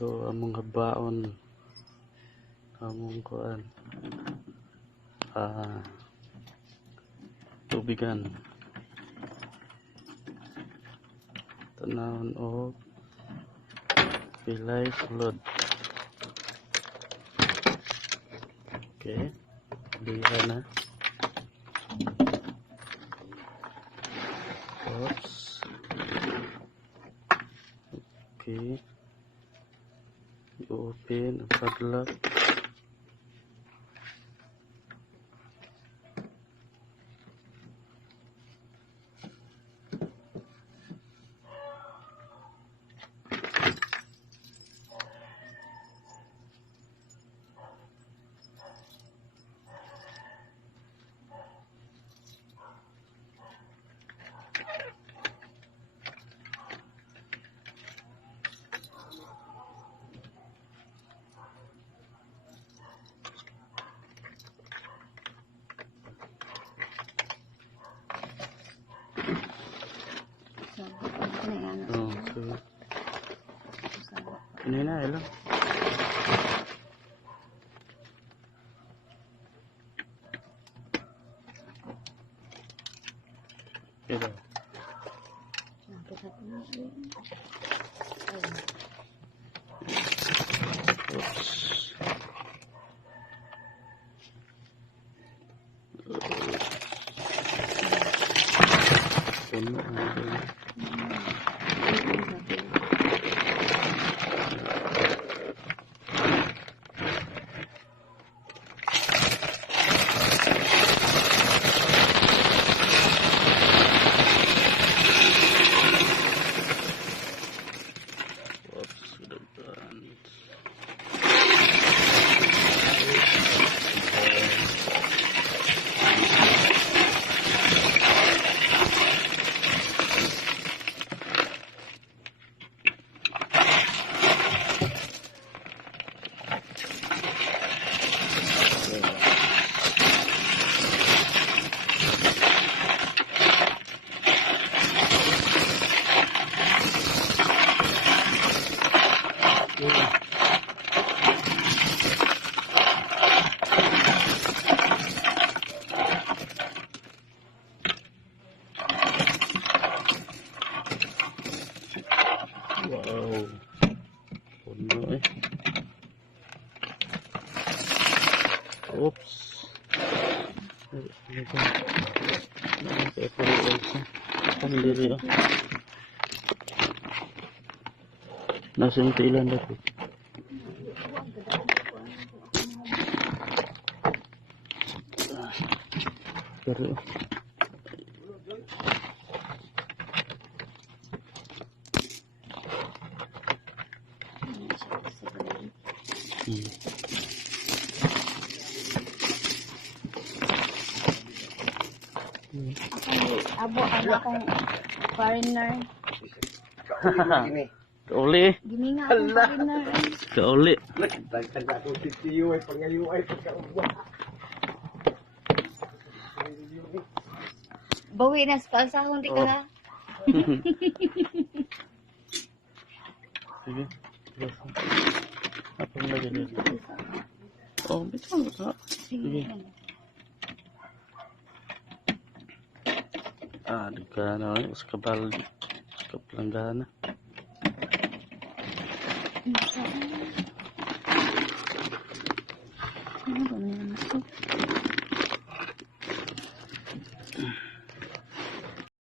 Ito among habaon, among kuan, tubigan, tanawon o pilay sulod. Okay, liha na. Oops. Okay, i-open ang padlock. Oh, so kanina lang. Ito. Oops. Puno ang wow, puno eh. Oops. Nasa yung ilan dati. Pero Abo, akong foreigner. kauli. Giminga akong foreigner. Kauli. Tanda ko TTU ay pangayo ay pagkauwa. Bawi na sa kalsahon, di ka ha? Sige. Apa lagi dito? Oh, betul tak? Sige. Di ka na sa kabal, sa kapalanggana. Ano ba na yan?